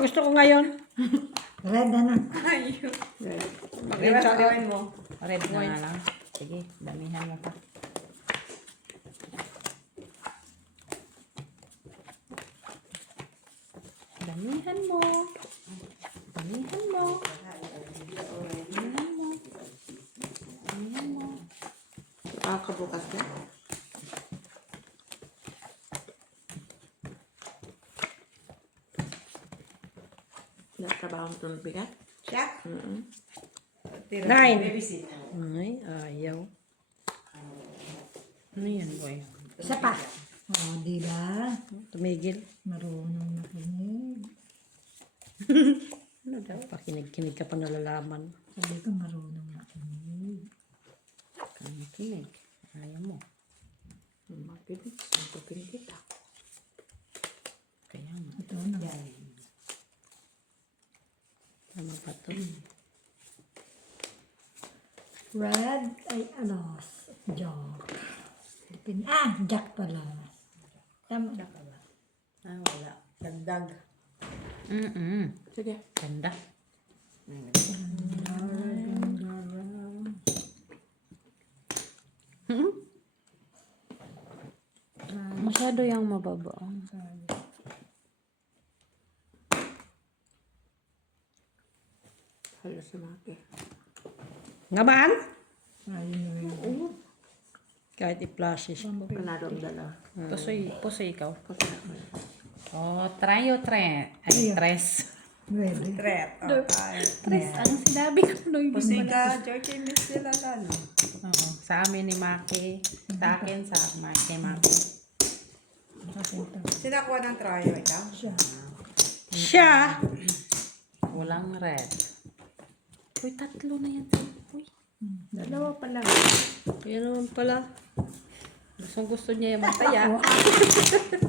Gusto ko ngayon. Red ano? Ayun. Red ka. Rewind mo. Red na nga lang. Sige, damihan mo pa. Damihan mo. Damihan mo. Damihan mo. Damihan mo. Kabukas na. Natrabaho mo itong bigat? Siya? Nine. Babysit. Ay, ayaw. Ano yan, boy? Isa pa. Oh, di ba? Tumigil. Marunong makinig. Ano daw? Pakinig-kinig ka pa nalalaman. Sabi ko marunong makinig. Kinig. Ayaw mo. Makinig. Makinig kita. Kaya nga. Ito na. Tama pa to. Red ay alos. Joke. Jack pala. Tama. Wala. Dagdag. Sige. Ganda. Masyado yung mababa. Halos na maki. Ngaman? Ayun na yun. Kahit i-flashes. Panalo ang dala. Pusoy ikaw. Oh, try o tre. Ay, tres. Pwede. Tret. Tres. Ang sinabi ko doon. Pusika, George, miss nila no? Oo. Sa amin ni Maki. Sa akin, sa Maki. Sinakuha ng tryo ikaw? Siya. Siya! Walang red. Uy, tatlo na yan. Uy. Dalawa pa lang. Kaya naman pala. Gusto niya yung mataya.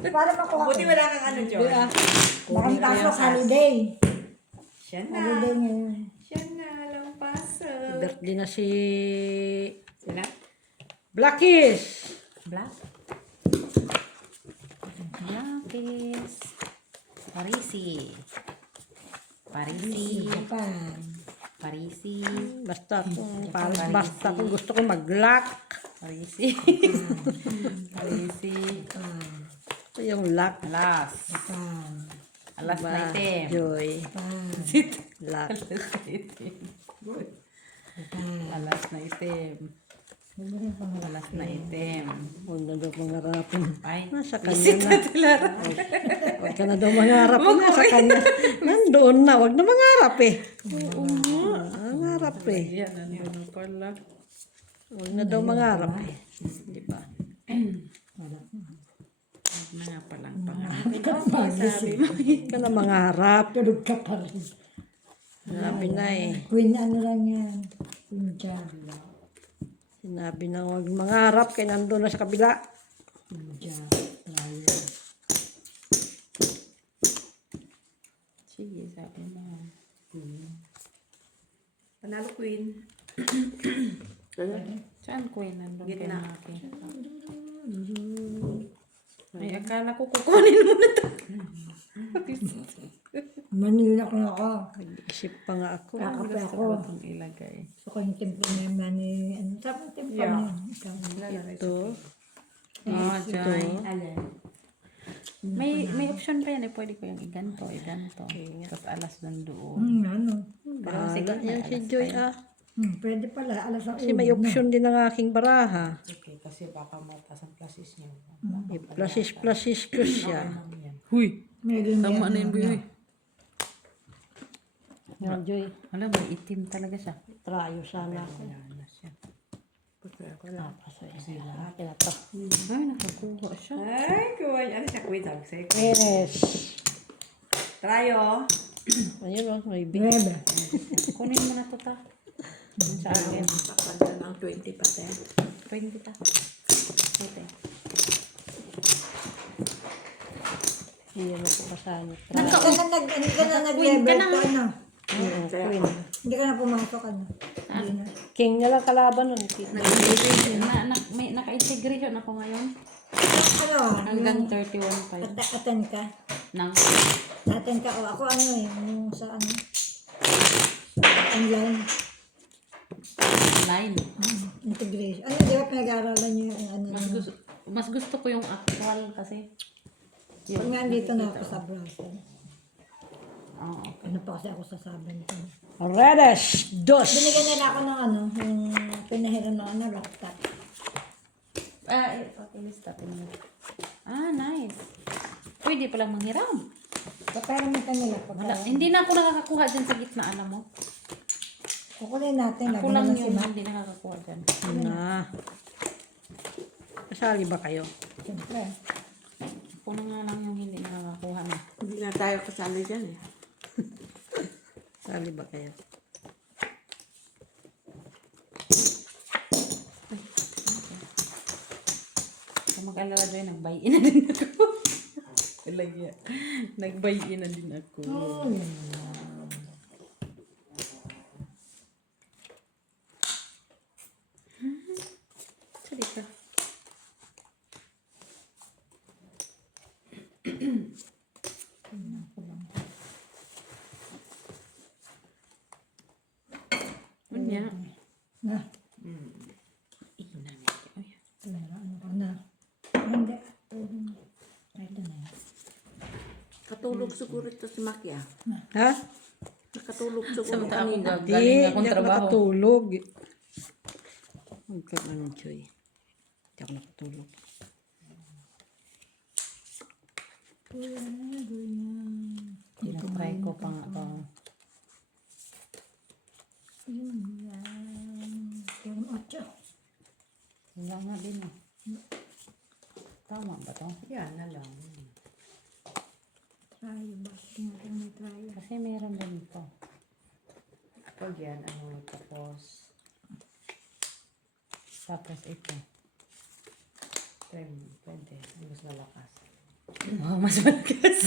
Para makuha Buti wala kang ano, George. Bakit pasok holiday? Siya na. Holiday ngayon. Siya na. Walang pasok. Birthday na si Sila? Blackies! Black. Blackis. Parisi. Parisi. Japan. Parisi. Basta kung gusto ko mag-lock. Parisi. Parisi. Ito yung lock. Alas. Japan. Alas na itim. Joy. Japan. Lock. Alas na itim. Japan. Alas na itim. Alas na itim. Huwag na daw mangarapin. Ay, Nasa kanya na. Huwag ka na daw mangarap. Nasa kanya. Nandoon na. Huwag na mangarap eh. Mangarap eh. yan, nandun pala. Huwag na daw mangarap eh. Di ba? Huwag na nga palang pangarap. Huwag ka na mangarap. Tulog ka pa rin. Sinabi na eh. Queen ano lang yan. Queen Jab. Sinabi na huwag mangarap. Kaya nandoon na sa kabila. Queen Jab. Sige, sabi mo. Panalo, Queen. Saan queen? Nandun kay Gitna. Maki. Ay, akala ko kukunin mo na ito. Manila ko ako. Isip pa nga ako. Kakape ako. Itong ilagay. Gusto ko yung tempo na yung mani. Ano sabi yung tempo na yun? Ikaw. Ito. Oh, Joy. Alin? May option pa yan eh. Pwede ko yung iganto. Tapos alas nandoon. Ano? Pero Bahala sige, may yan si alas Joy pa yan. ah. Pwede pala. Alas ang Kasi may option din ng aking baraha. Okay, kasi baka mataas ang classes niya. Plasis siya. Huy! Meron Tama na yun, Boy. Yan, Joy. Alam, may itim talaga siya. Trayo sana ako. Wala na siya. Napasaya sila. Akin na to. Ay, nakakuha siya. Ay, Queen. Ano siya, Queen? Sabi sa'yo. Yes. Tryo. Ayun o, may big. Nuebe. Kunin mo na to ta. Sa akin. Takpan na ng 20 pati. 20 ta. Ito. Iyan na po kasama. Hindi ka na nag-level ka ano? Queen. Hindi ka na pumasok ano? Hindi na. King na lang kalaban nun. Naka-integration ako ngayon. Ano? Hanggang 31 pa yun. Attend ka? Nang Natin ka, o ako ano eh, yung sa ano, online line. integration. Ano, di ba pinag-aaralan niyo yung ano? Mas gusto ko yung actual kasi. Pag nga dito na ako sa browser. Oo. Ano pa kasi ako sasabihin ko. Redes, dos. Binigyan nila ako ng ano, yung pinahiram ng ano, laptop. Okay, stop mo. Nice. Pwede palang manghiram. Pero may kanila pag Wala. Hindi na ako nakakakuha dyan sa gitna, alam mo. kukunin natin. Ako lagyan lang na si yung Mac. hindi nakakakuha dyan. Na. Kasali ba kayo? Siyempre. Ako na nga lang yung hindi nakakakuha na. Hindi na tayo kasali dyan eh. Kasali ba kayo? Kung mag-alala doon, nag-buy-in na din ako. Talaga. Nag-buy-in na din ako. Oh, yun. Sorry ka. Unya. Na, Ina niya. Ay. meron ako na. Hindi. Ito na yan. Katulog siguro ito si Maki ah. Ha? Nakatulog siguro Samta ako kanina. galing akong Hindi ako trabaho. nakatulog. Huwag ka ano, Joy. Hindi ako nakatulog. Tinatry ko pa nga to. Yun yan. Yung 8. Wala nga din eh. Tama ba to? Yan na lang. Try ba? Tingnan may try. Kasi meron din ito. Pag yan, ano, tapos, Tapos ito. pwede. Mas malakas. Oh, mas malakas.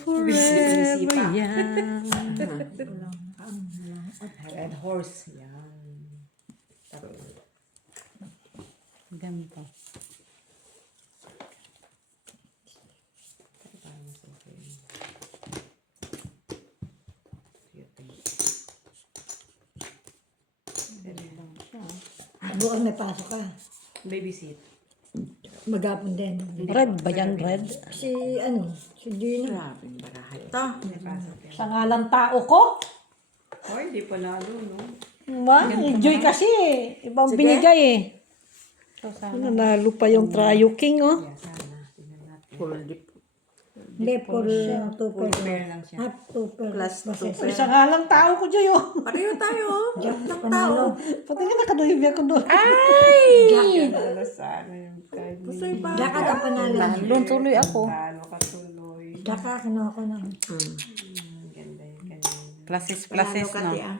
Forever young. Red horse. Yan. Tapos, Ganito. parang sa akin. Ganito lang siya. Bukas may pasok ka. Baby seat. Magapon din. Red ba yan? Red? Si ano? Si Gina. Grabing barahay to. Sa ngalang tao ko? Oh, hindi pa lalo, no? Ma, Joy kasi eh. Ibang Sige. binigay eh. So, sana. Nanalo pa yung Trio King oh. Yeah, sana. Tingnan natin. Full dip. Hindi, full 2 Full per. pair lang siya. Half 2 per. Plus two per. Sa ngalang tao ko, Joy oh. Pareho tayo, oh. Jack Ng Panalo. tao. Pati nga nakaduhib ako doon. Ano sana yung kanya. Gusto yung pa. Jack ka panalo. Doon tuloy ako. Talo ka tuloy. Jack ka, kinuha ko na. Ganda yung kanya. Plasis, Panalo ka, no? ti, ah.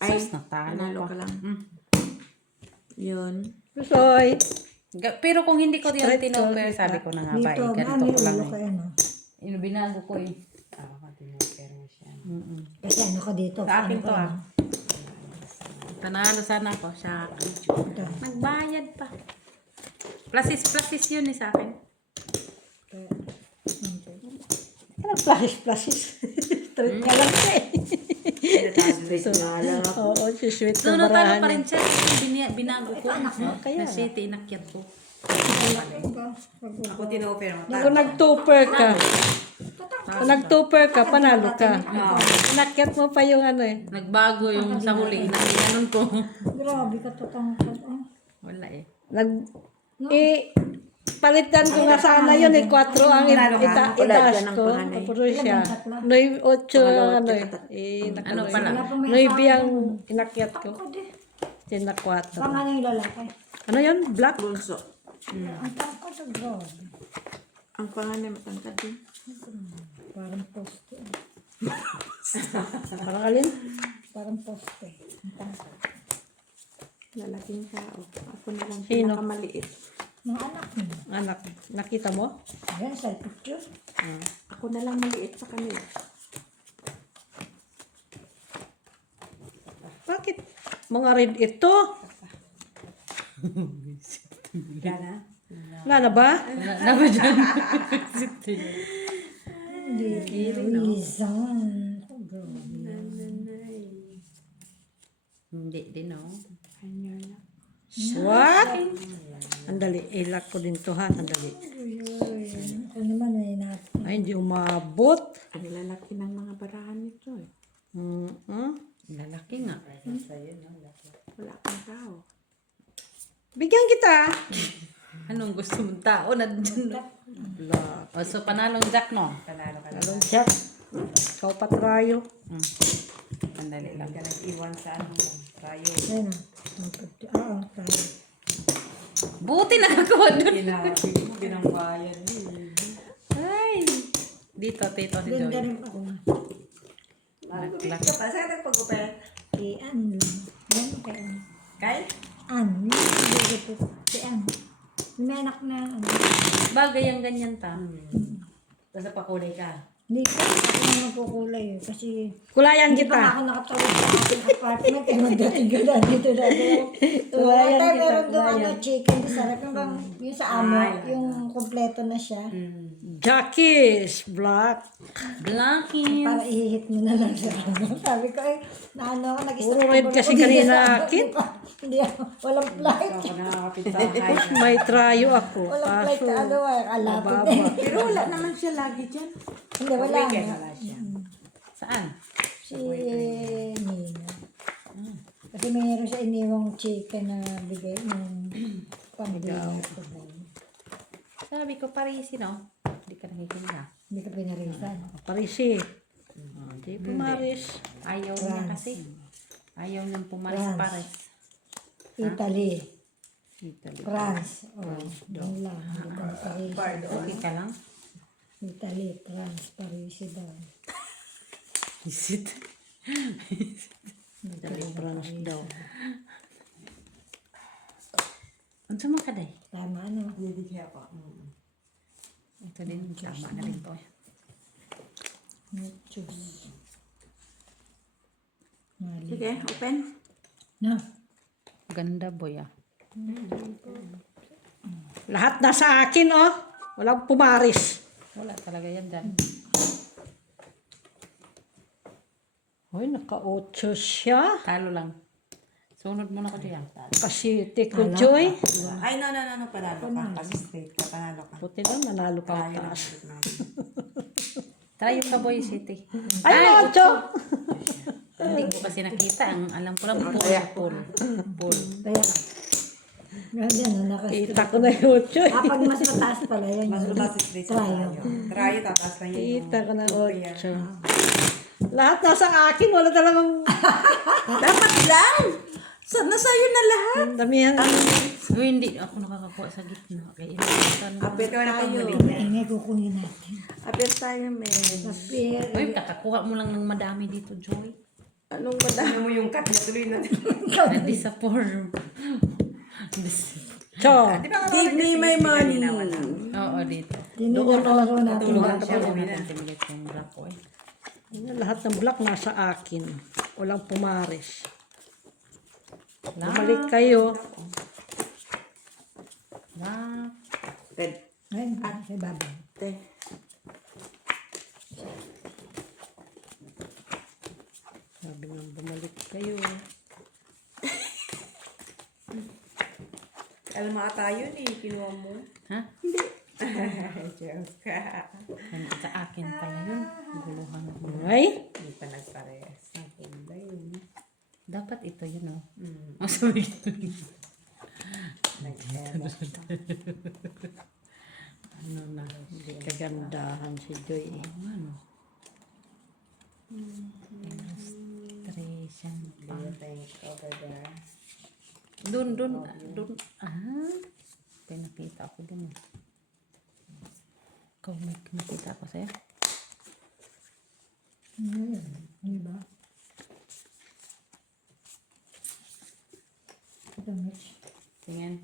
Ay, natalo Panalo pa. ka lang. Yun. Soy. Pero kung hindi ko yan Straight tinoper, sabi ko na nga ba, Dito, ganito mami, ko lang ulo ka eh. yan. Binago ko eh. Ako ka tinoper mo siya. Kasi ano ka dito. Sa akin ano to ka, ah. Panalo sana ako siya. Ito. Nagbayad pa. Plasis yun eh sa akin. Ano flashes? Street ka lang siya eh. Pinataglit nga lang ako. Oo, si sweet No, na talo barahan pa niya. rin siya. Kasi binago ko. Kaya Na city, inakyat ko. Ako tinoper mo. Kung nag-tupper ka, kung nag-tupper ka, panalo ka. Inakyat mo pa yung ano eh. Nagbago yung sa huli. Ganun ko. Grabe ka tutangkad. Wala eh. Palitan ko nga sana yun eh, 4 ang itaas dyan ang ko. panganay. Tapos siya. 9, 8 ang ano eh. Ano pala? 9 ang inakyat ko. Ako din. Tina 4. Pang ano yung lalaki. Ano yun? Black? Bunso. Ang tangkad na grabe. Ang panganay matangkad din. Parang poste. Parang alin? Parang poste. Ang tangkad. Lalaking tao. Ako na lang Sino? pinakamaliit. Mga anak mo. Anak. Nakita mo? Ayan, sa picture. Ako na lang maliit sa kanila. Bakit? Mga red ito? Gana? Wala na ba? Wala na ba dyan? Hindi pinawisan. Hindi din, oh. What? Andali, ilak ko din to ha. Andali. Ako naman ay natin. Ay, hindi umabot. Ang lalaki ng mga barahan nito eh. Lalaki nga. Wala kang tao. Bigyan kita. Anong gusto mong tao na dyan? Black. O, so, panalong Jack, no? Anong Jack? Ikaw patrayo. Sandali lang. Ayun na. Oo, tayo. Buti nakakuha doon. Binambayan Ay! Dito, tito, si Ganda Joy. rin ako. Naglak. Saan nagpagupit? Si Ann lang. Yan kay Ann. Kay? Ann. Hindi ko si Ann. May anak na ano. Bagay ang ganyan ta. Basta pakulay ka. Hindi ko. Ako na magkukulay eh. Kasi Kulayan hindi pa kita. ako nakatawid sa ating apartment. Eh, magdating ka na dito na. Kulayan Tayo kita, meron doon kulayan. chicken. Sarap yung bang yung sa amo. Yung kompleto na siya. Jackie's Black. Blackie. Para ihihit mo na lang sa ano. Sabi ko eh, naano ako, nag-stop Puro red kasi kanina akin. Hindi ako, walang flight. Tapos may trayo ako. Walang flight Kaso, sa ano, alapit mababa. eh. Pero wala naman siya lagi dyan. Hindi, wala nga. Saan? Si Nina. Kasi mayroon siya iniwang chicken na bigay ng pambigay. Sabi ko, Parisi, no? Hindi ka nakikinda. Hindi ka pinarisan. Parisi. Di pumaris. Ayaw niya kasi. Ayaw niyang pumaris-pares. Italy. Italy. France. Oh, doon lang. Hindi ka Paris. Okay ka lang? Italy, France, Paris daw. Isit. Dali France daw. Ano sa mga kaday? Tama, ano? Hindi kaya pa. Ito din, tama na rin to. Choose. Sige, open. No. Ganda, boy, ah. Lahat nasa akin, oh. Walang pumaris. Wala talaga yan dyan. Hoy, naka-8 siya. Talo lang. Sunod mo na ko diyan. Kasi Tiko Joy. Ay, no, panalo ka. Kasi straight ka, panalo ka. Puti lang, nanalo pa ang taas. Try yung Kaboy City. Ay, 8! Hindi ko kasi nakita. Ang alam ko lang, pool. Kaya, ganda na, nakastraight. Kita ko na yung 8. Pag mas mataas pala yan. Mas yung lumasi straight sa Tryo. Tryo, tataas lang yun. Kita ko na 8. Lahat nasa akin, wala talagang Dapat lang! Nasa'yo na lahat. damihan. Uy, hindi ako nakakakuha sa gitna. Kaya initan. Apir tayo. Ingay kukunin natin. Apir tayo, men. Papir. Uy, kakakuha mo lang ng madami dito, Joy. Anong madami mo yung cut na tuloy na? Na-disappoint. So, Give me my money. Oo, dito. Dinilaro natin. Tulungan Ito siya. ko natin tinigit yung black ko eh. lahat ng black nasa akin. Walang pumaris. Black. Bumalik kayo. Black. Red. Ay, sa babaw. Te. Sabi nga, bumalik kayo. Alam mo tayo ni kinuha mo. Ha? Joke. Sa akin pala yun. Guluhan. Ay, Hindi pa nagparehas. Ang ganda yun. Dapat ito yun, oh. Ang sabi ko. Ano na. hindi kagandahan si Joy. Ano? Illustration. Over there. Dun. Ah. Pinakita ako din eh. Ikaw may nakita ako sa'yo. Ano ba? Ito, Mitch. Tingin.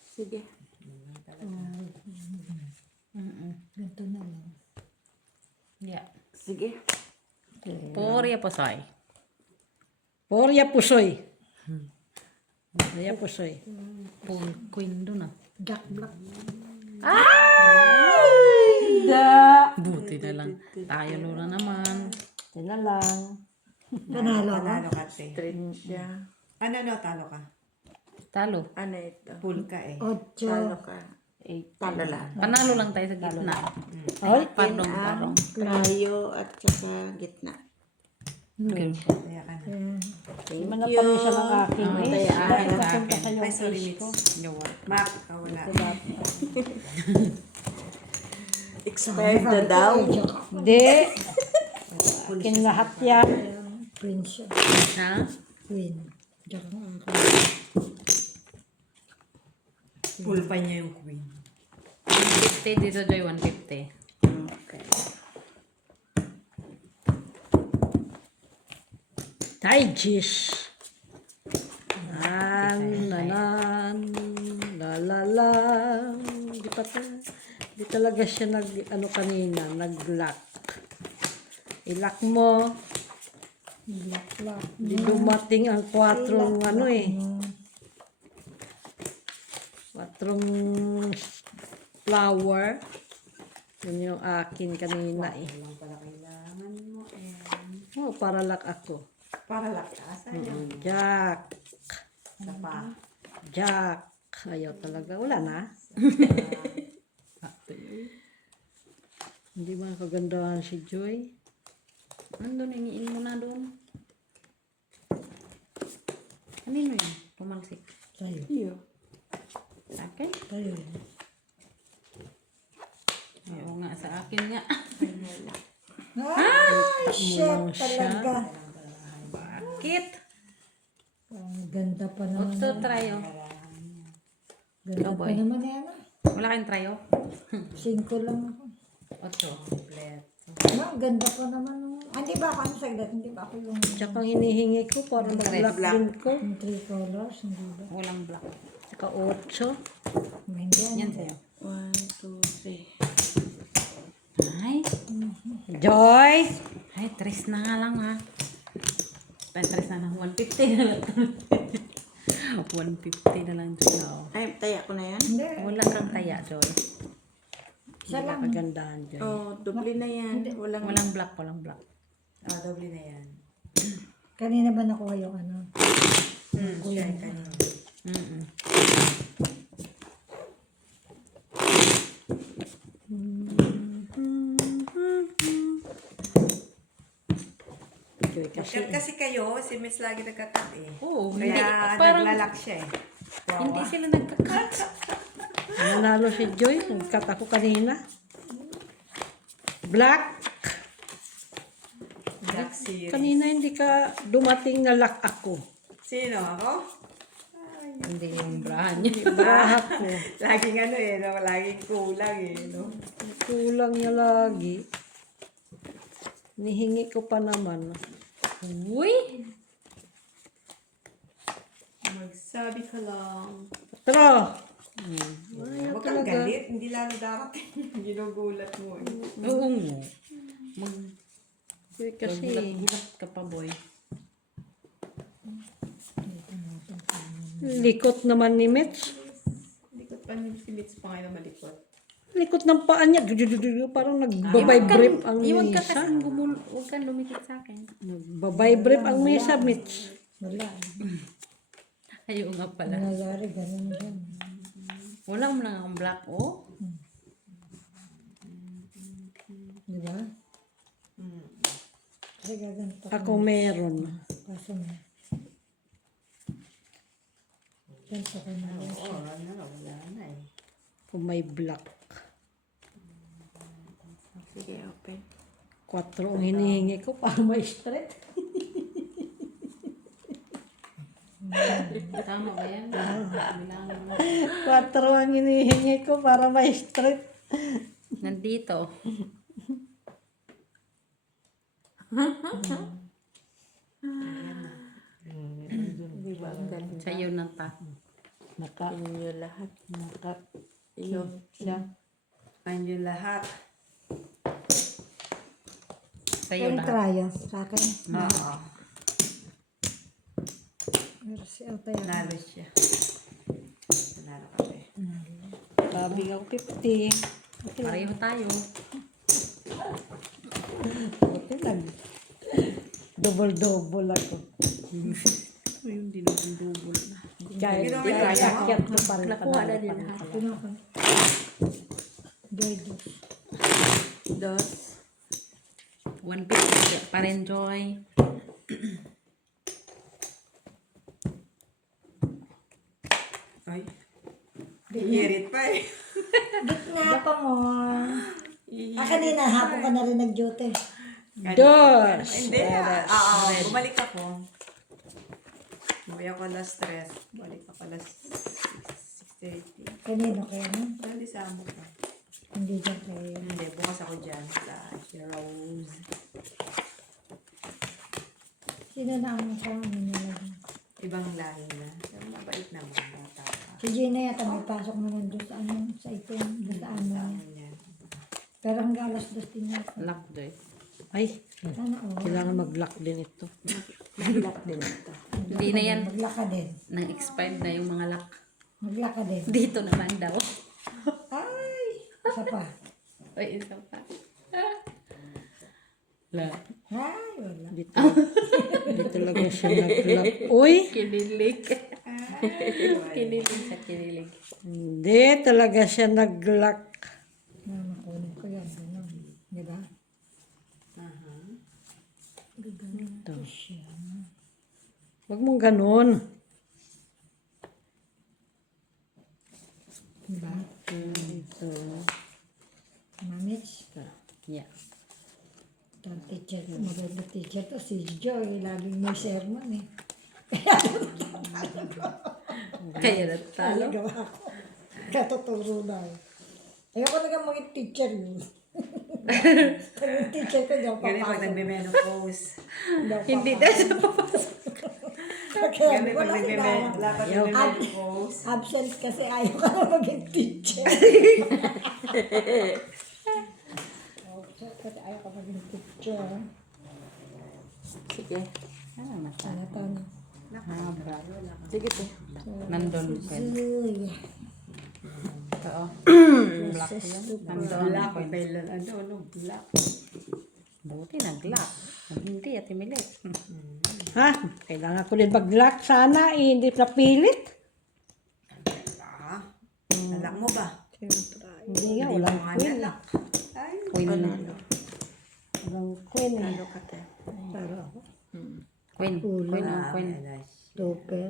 Sige. Ganito na lang. Yeah. Sige. Porya pa sa'y. Porya pusoy. Porya pusoy. Full queen dun ah. Jack Black. Buti na lang. Tayo na naman. Yan na lang. Panalo ka. Panalo ka, te. Straight siya. Ano, talo ka? Talo. Ano ito? Pool ka eh. Ocho. Talo ka. Talo lang. Panalo lang tayo sa gitna. Ay, Parong. Tayo at saka gitna. Okay. Kaya ka na. Thank man na you. pa siya ng aking Ah, eh. tayo, Dahil akin, napunta akin. kayo Ay, sorry, face Mitch. ko. Gawa. Mac, wala. Expired na daw. Hindi. Akin lahat yan. Queen siya. Ha? Queen. Jack ang ako. Pool pa niya yung queen. 150 dito, Joy. 150. Okay. Digest. Nanan, la. Di talaga siya kanina, nag-lock. I-lock mo. Black Black. Di dumating ang 4 4 flower. Yun yung akin kanina eh. Walang pala kailangan mo eh. Oh, para lock ako. Para lakas. Ayaw. Jack. Isa pa. Jack. Ayaw talaga. Wala na. Hindi ba kagandahan si Joy? Andun, hingiin mo na doon. Kanino yun? Pumalsik. Tayo. Iyo. Sa akin? Tayo. Oo nga, sa akin nga. Ay, shit talaga. Bakit? Ang ganda pa naman. Otso, try oh. Ganda pa boy. naman yan. Wala kayong try oh? 5 lang ako. Otso. Ma, ganda pa naman. Hindi ba ako saglit? Hindi ba ako yung Tsaka ang hinihingi ko para mag-lock din ko. yung 3 colors? Hindi ba? Walang black. Tsaka 8. Hindi yan. Yan sa'yo. 1, 2, 3. Ay. Joy! Ay, 3 na nga lang ha. Ay, 3 na lang. 150 na lang. 150 na lang sa'yo. Ay, taya ko na yan? Hindi. Wala kang kaya, Joy. Isa lang. Kagandahan, Joy. Oh, doble na yan. Walang Walang black, walang black. Ah, doble na yan. Kanina ba nakuha yung ano? Siya yung kanina. Mm-mm. Joy kasi. Cut kasi kayo, si Miss lagi nagkakat eh. Oo, hindi. Kaya Parang naglalak siya eh. hindi sila nagkakat. Nanalo si Joy. Nag-cut ako kanina. Black. Black series. Kanina hindi ka dumating na lock ako. Sino? Ako? Hindi yung brahan niya. Braha ko. Laging ano eh, no? Laging kulang eh, no? Kulang niya lagi. Nihingi ko pa naman. Uy! Magsabi ka lang. Tara! Huwag kang galit, hindi lalo darating. Ginugulat mo eh. Oo nga. Joy kasi. Gulat ka pa, boy. Likot naman ni Mitch. Likot pa ni si Mitch pa ngayon malikot. Likot ng paa niya. Parang nagbabibrip ang Iwag ka mesa. kasing huwag kang lumikit sa akin. Nagbabibrip ang mesa, Mitch. Wala. Ayaw nga pala. Nangyayari, ganun yan. Wala mo lang ang black, oh. Di ba? Kasi gaganto. Ako meron. Kaso na. Ganto ko na. Oo, wala na eh. Kung may black. Sige, open. 4 ang hinihingi ko para may straight. Tama ba yan? Bilangin mo. 4 ang hinihingi ko para may straight. Nandito. Sa'yo na ta. Naka, Inyo lahat. naka, Iyo. siya. Andiyo lahat. Sa'yo Pero na. trayo sa akin. Oo. Pero si Altair. Nalo siya. Nalo kami. Sabi ako 50. Pareho tayo. Okay lang. Double ako. Yung dinudubol na. Kahit Ginawa di niya. kayakyat ko pa rin. Nakuha na din. Tinapon. Joy dos. Dos. 150 pa rin, Joy. Ay. Hihirit pa eh. Nga pa mo. Kanina, hapon ka na rin nag-duty. Dos. Hindi. Bumalik ako. Bumalik ako alas 3. Bumalik ako alas 6:30. Kanino kaya no? Hindi sa amo ko. Hindi dyan kayo. Hindi, bukas ako dyan sa Rose. Sino na ang kami nila dyan? Ibang lahi na. Pero mabait naman. Bata pa. Si Gina yata may pasok naman doon sa ano, sa ito, doon sa ano. Yan. Pero hanggang alas 2 din yata. Lock, Joy. Ay, Sana oh. kailangan mag-lock din ito. Mag-lock din ito. Hindi na yan. Maglaka din. Nang expired na yung mga lock. Maglaka din. Dito naman daw. Ay! Isa pa. O, isa pa. La. Ay, wala. Dito. Dito talaga siya nag-lock. Uy! Kinilig. Kinilig sa kinilig. Hindi talaga siya nag-lock. Nakunin ko yan. Ano? Di ba? Ito. Huwag mong ganun. Di ba? Ito. Mamits. Yeah. Ang teacher ko, maganda teacher to. Si Joy, laging may sermon eh. Kaya natalo. Gawa ko. Katuturo na. Ayoko na maging teacher yun. Yung teacher ko daw Ganun pag papasok. nagbe-menopause. Hindi na siya papasok. Kaya Ganun pag wala nagbe-menopause. absent kasi ayaw ka na maging teacher. Absent kasi ayaw ka maging teacher. Sige. Ano na siya? Sana tayo. Haba. Sige po. Nandun. Uy. Oo. Black yan. Nandun. Black. Kailan ano, black. Buti nag-lock. Kung hindi, at imilit. Ha? Kailangan ko din mag-lock sana. Eh, hindi napilit. Nalak mo ba? Hindi nga, Hindi walang mo nga queen. nalak. Ay, Queen. Walang queen eh. nalo ka te. Pero ako. Queen. Queen. Ah, Queen. may alas. Topper.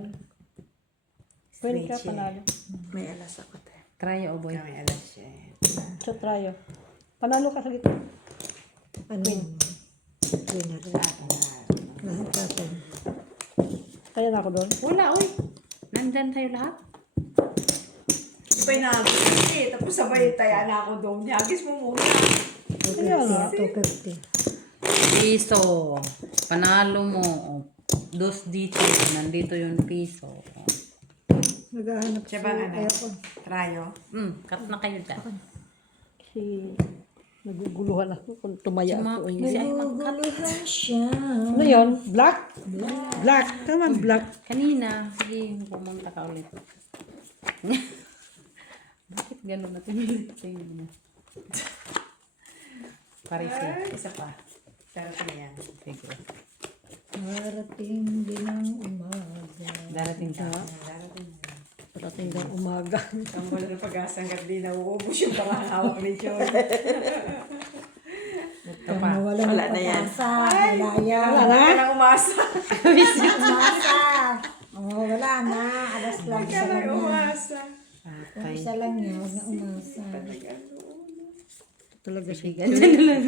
Queen ka panalo. May alas ako te. Try o boy. May alas siya eh. So, tryo. Panalo ka sa gitna. Ano yun? Winner. Lahat natin. Kaya na ako doon. Wala, oy. Nandyan tayo lahat. Di ba inagis eh. Tapos sabay taya na ako doon. Nagis mo muna. 250. Piso. Panalo mo. O, dos dito. Nandito yung piso. Naghahanap Siya ba ano? Ayoko. Trayo? Cut na kayo dyan. Kasi naguguluhan ako kung tumaya ako. Kasi ay Naguguluhan siya. Ano yun? Black? Black. Tama, black. kanina. Sige, pumunta ka ulit. Bakit gano'n natin tingin mo? Parisi. Ay, isa pa. Darating yan. Sige. Marating din ang umaga. Darating ka. Darating yan. Parating ng umaga. Ang wala ng pag-asa hanggang di nauubos yung pangangawak ni Joy. Ito pa. Wala na yan. Wala yan. Wala nang umasa. Umasa. Oh, wala na. Alas lang. Isa Wala lang nang yan. umasa. Patay. Isa lang yan. Huwag na umasa. Talaga siya. Ganyan na lang.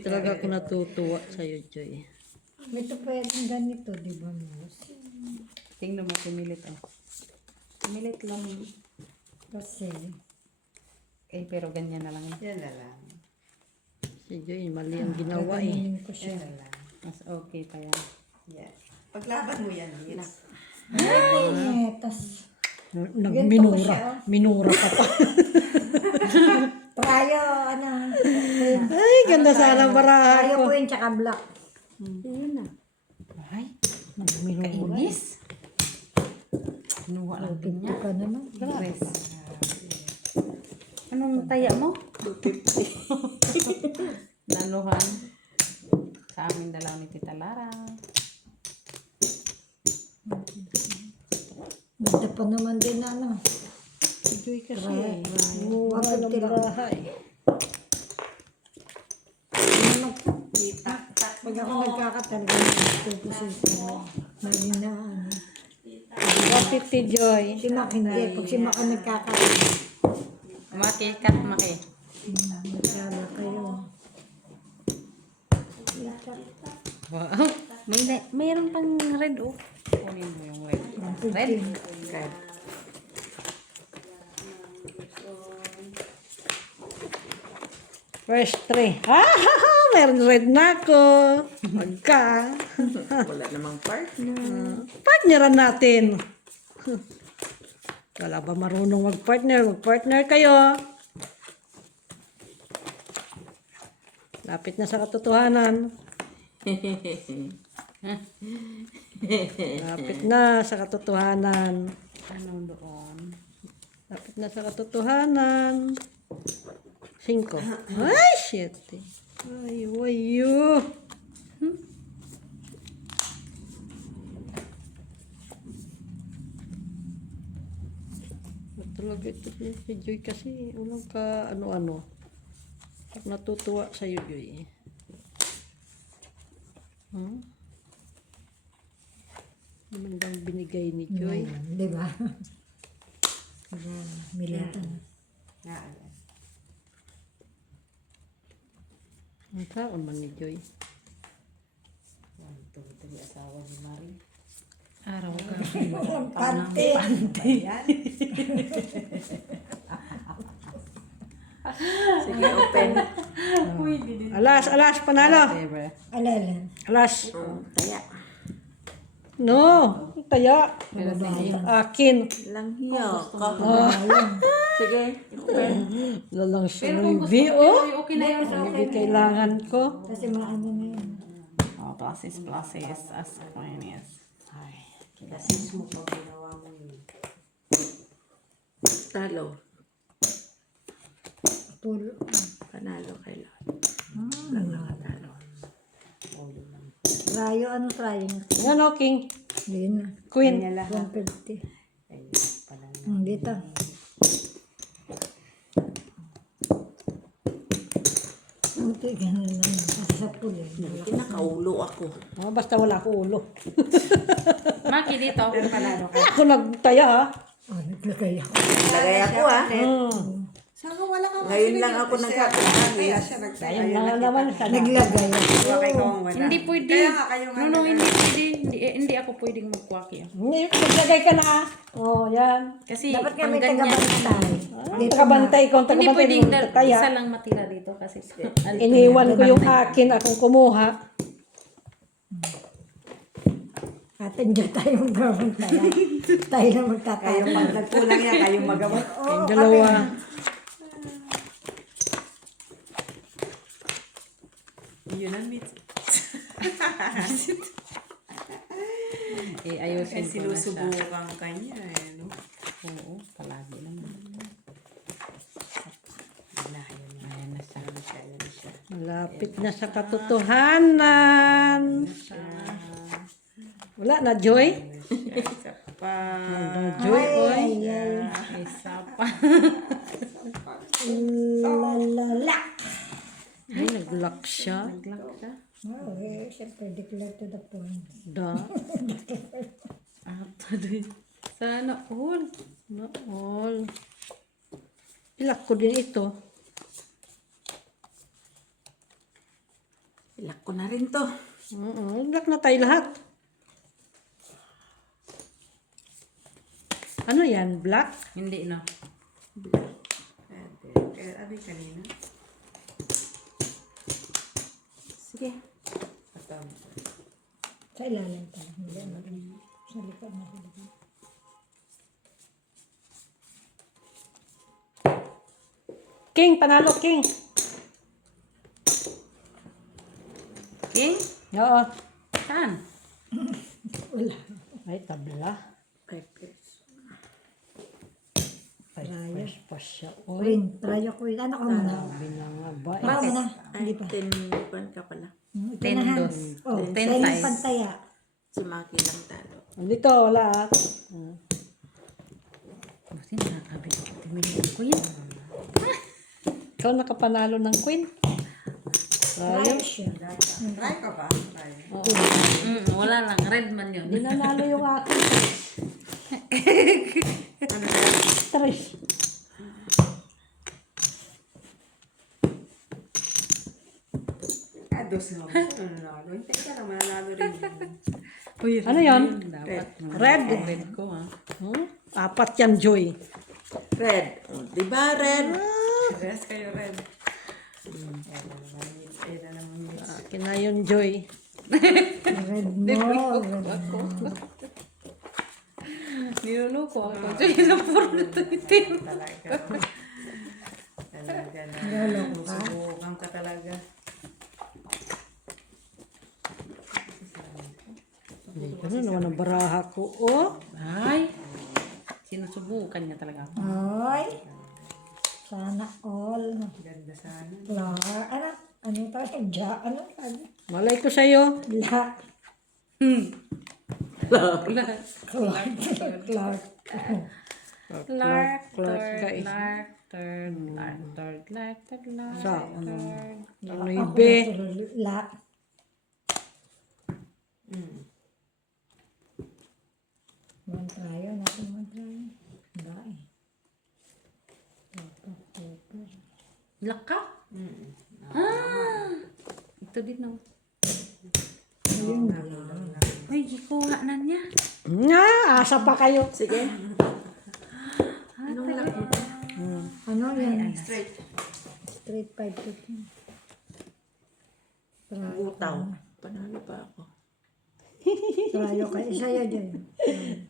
Talaga ako natutuwa sa'yo, Joy. May ito pwedeng ganito, di ba, Mos? Tingnan mo, pumilit oh. Pumilit lang. Kasi, Eh, pero ganyan na lang eh. Yan na lang. Si Joy, mali ang ginawa eh. gaganin ko siya. Yan na lang. Mas okay pa yan. Yan. Paglaban mo yan, Liz. Ay, tas, Nagminura. Minura ka pa. prayo, ano, queen. Ay, ganda sana baraha Prayo ko. queen, tsaka black. Yun na. Ay, Nagminura. kainis. Kinuha lang din niya. Ito ka naman. Tres. Anong taya mo? 250. Nanuhan. Sa aming dalaw ni Tita Lara. Ganda pa naman din ano. Joy kasi. Right. Mura ng bahay. Pag ako nagkakatalaga, pupusin ko. Lagi na ano. Bakit si Joy? Si Mac hindi. Pag si Mac ang nagkakatalaga, Maki, kat maki. magkala kayo. Wow. Mayroon pang red oh. Kunin mo yung red. Red? Red. First 3. Meron red na ako. Magka. Wala namang partner. Partneran natin. Wala ba marunong mag-partner? Mag-partner kayo. Lapit na sa katotohanan. Lapit na sa katotohanan. Ano doon? Lapit na sa katotohanan. 5. Ay, shit. Ay, wayo. Talaga ito si Joy kasi walang ka ano-ano. Natutuwa sa'yo, Joy. Magandang binigay ni Joy. Di ba? Milatan. Ang taon man ni Joy. Asawa ni Mari. Araw ka. Pante. Sige, open. Alas, panalo. Alalan. Alas. Taya. No, taya. Akin. Lang hiyo. Sige, open. Lalang Pero siya kung gusto Louis V, ko, oh. okay na yun. Louis V kailangan ko. Kasi maano na yun. Oh, pluses, as minus. Ay. Talo. Tulo. Panalo kay lahat. Lang nakatalo. Rayo, ano rayo niya? Yan, oh, King. Yun na. Queen. 150. Dito. Hindi, ganun lang. Kasi sa puli. Kinakaulo ako. Basta wala ko ulo. Maki dito. Ay, ako nagtaya, ha. Oh, naglagay ako. Lagay ako ah. Saka wala ka Ngayon lang ako nagkakaroon. Ayun na naman siya. Naglagay ako. Hindi pwede. No, hindi pwede. Hindi ako pwedeng magkwaki. Naglagay ka na, ah. Oh, yan. Kasi Dapat ang kami ganyan. tagabantay. Tagabantay ko, Hindi tagabantay pwedeng mo nagtaya. isa lang matira dito kasi Iniwan ko yung akin, akong kumuha. Atin dyan tayo magbabantay. Tayo na magtatayo. Pag nagkulang yan, kayong magawa. Yung dalawa. Yun ang meat. ayusin ko na siya. Sinusubukan ka niya eh. No? Oo, palagi naman. Ayan na siya. Malapit na sa katotohanan. Wala na, Joy? Isa pa. Wala, Joy, oy. Isa pa. Lalala. Ay, nag-lock siya. Naglock siya. Oh, eh, siyempre, declare to the point. Da. Sana all. Na all. Ilak ko din ito. Ilak ko na rin to. Ilak na tayo lahat. Ano yan? Black? Hindi no. Ano yung kanina? Sige. Sa ilalim tayo. Hindi, sa likod na sila. King, panalo, King. King? Oo. Saan? Wala. Ay, tabla. 5 pesos. 5 Raya. Pa siya. Oy, Queen. Raya Queen. Ano ka muna? sabi na nga ba? Ano ka muna? Ay, 10 buwan ka pala. Ito Ten na ha. dos. Oh, Ten ten size. pantaya. Si Maki lang talo. Dito, wala. Kasi nakakabit. Timilin ko yan. Ikaw nakapanalo ng queen. Raya siya. Try ka ba? Try. Wala lang. Red man yun. Hindi nanalo yung akin. Tres. Ah, dos na. Nanalo. Hintay ka lang, mananalo rin yun. Uy, Ano yun? Dapat. Red. Red ko ha. Apat yan, Joy. Red. Oh, diba red? Rest kayo rin. Ayan na naman yun. Akin na yun, Joy. Red mo. Niloloko ako. So, yun ang puro na ito itim. Talaga. Talaga na. Naloko ka? Subukan ka talaga. Ano naman ang baraha ko, oh. Ay. Sinusubukan niya talaga ako. Ay. Sana all. Ganda sana. Clark. Ano? Ano tayo? Ano? Malay ko sa'yo. Clark. Clark. Clark. Clark. Clark. Clark, guys. Clark. Third. Clark. Third. Clark. Third. Clark. Sa, Third. ano ibe? Lak. Mantrayo. Natin mantrayo. Dahil. Laka? Ah! Ito din oh. Ayun lang. Ay, gikuha na niya. Nga, asa pa kayo. Sige. Anong lock mo? Ano yan? Straight. Straight 515. Butaw. Panalo pa ako. Trayo ka. Isa yun dyan.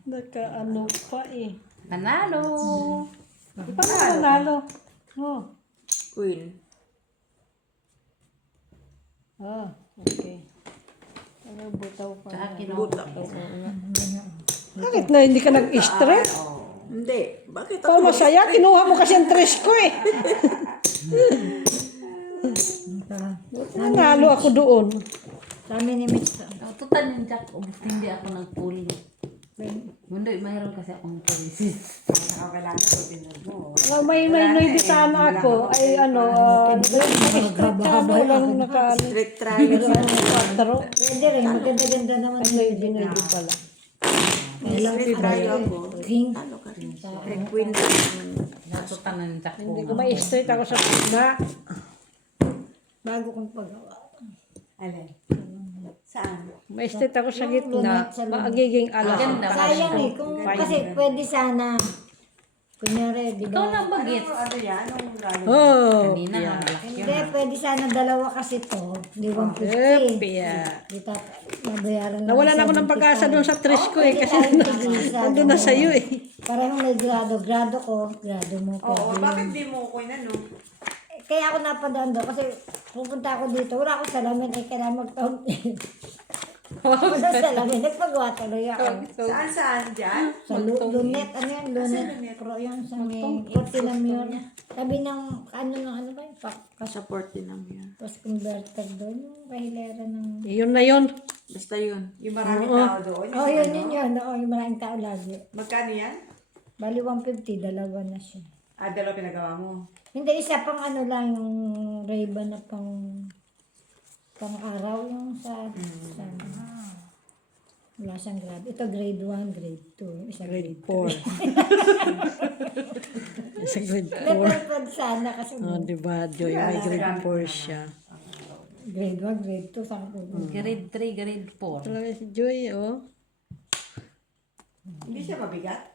Nakaano pa eh. Nanalo! Di pa nga nanalo. Oh. Queen. Ah, okay. Ano, butaw pa. Sa akin Butaw. Bakit na hindi ka nag-stress? Hindi. Bakit Ikaw ako? masaya, kinuha mo kasi ang tres ko eh. Nanalo ako doon. Sa amin ni Mitch. Tutan yung jack. Hindi ako nag-pull. Hindi, mayroon kasi akong policies. Nakakailangan ko tinag mo. May sana ako. Ay ano, nag-stress ka mo lang naka Strict trial. Taro. Pwede rin. Maganda-ganda naman. Ay, binili pala. Strict trial ako. King. Ano ka rin? Red queen lang. Natutan ng jack ko. Hindi ko ma-straight ako sa gitna. Bago kong pagawa. Alin? Saan? Ma-straight ako sa gitna. Magiging alas. Ganda. Sayang eh. Kung, kasi pwede sana. Kunyari, di Ikaw ba? na bagets. Ano yan? Anong lalo? Oh, Kanina, malaki yun. Hindi, pwede sana dalawa kasi to. Di 150. Pia. Di ta, nabayaran Nawalan ako ng pag-asa doon sa tres ko eh. Kasi nandun na sa'yo eh. Parehong may grado. Grado ko, grado mo. Oo, pwede bakit yun. di mo ko ano? Kaya ako napadaan doon kasi pupunta ako dito. Wala akong salamin. Ay, kailangan mag-taon. Wala salamin. Nagpagawa tuloy ako. Saan dyan? Sa lunet. Ano yan? Lunet. Pro yung sa may Cortinam yun. Sabi ng ano ba yun? Support din naman yan. Pas converter doon. Yung kahilera ng... Yun na yun. Basta yun. Yung maraming tao doon? Oh, yun. Oo, yung maraming tao lagi. Magkano yan? Bali 150, dalawa na siya. Ah, dalawa pinagawa mo. Hindi, isa pang ano lang, yung Ray-Ban na pang araw yung sa wala siyang grade. Ito grade 1, grade 2. Yung isa Grade grade 4. Sa grade 4. Level sana kasi Oh, diba, Joy? May grade 4 siya. grade 1, grade 2, saan ko. Grade 3, grade 4. Talaga si Joy, oh. Hindi siya mabigat?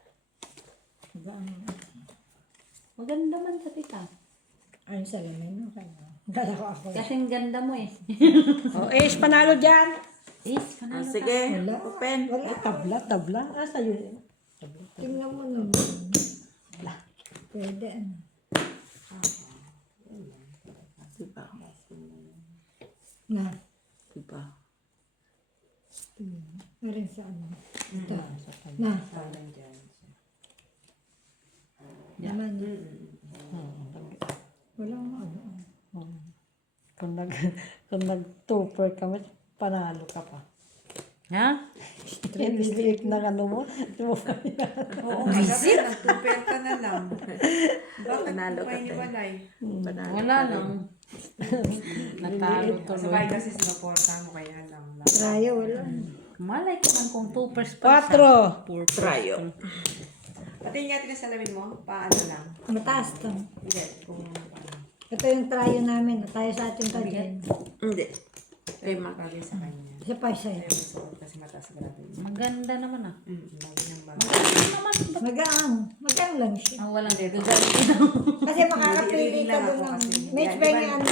Maganda man sa tita. Ayun sa lamin, no? Dala ko ako. Kasi ang ganda mo eh. Oh, Ace, panalo dyan. Is, panalo ka. Sige. Wala. Open. Wala. Tabla. Ah, sa'yo yun. Tingnan mo naman. Pwede, ano. Diba? Na. Diba? Meron sa ano. Ito. Na. Naman. Walang ano. Kung nag kung nag-topper ka, mas panalo ka pa. Ha? Liliit na ano mo. Oo, kasi nag-prepare ka na lang. Bakit Panalo pa ka, te. iniwalay? Panalo Wala ka rin. lang. Natalo tuloy. Sabay kasi sinuporta mo kaya lang. Raya, wala. Malay ko man kung 2% pa 4. Trayo. Pati nga tinasalamin mo, paano lang? Mataas to. Hindi, kung Ito yung trayo namin. Tayo sa atin to dyan. Hindi. Ay, bagay sa kanya. Isa pa isa. Ayaw mo suot kasi mataas grado yun. Maganda naman ah. Bagay ng bagay. Maganda naman. Magaan. Magaan lang siya. Ang walang gagawin. Kasi makakapili ka doon ng... May spray ano.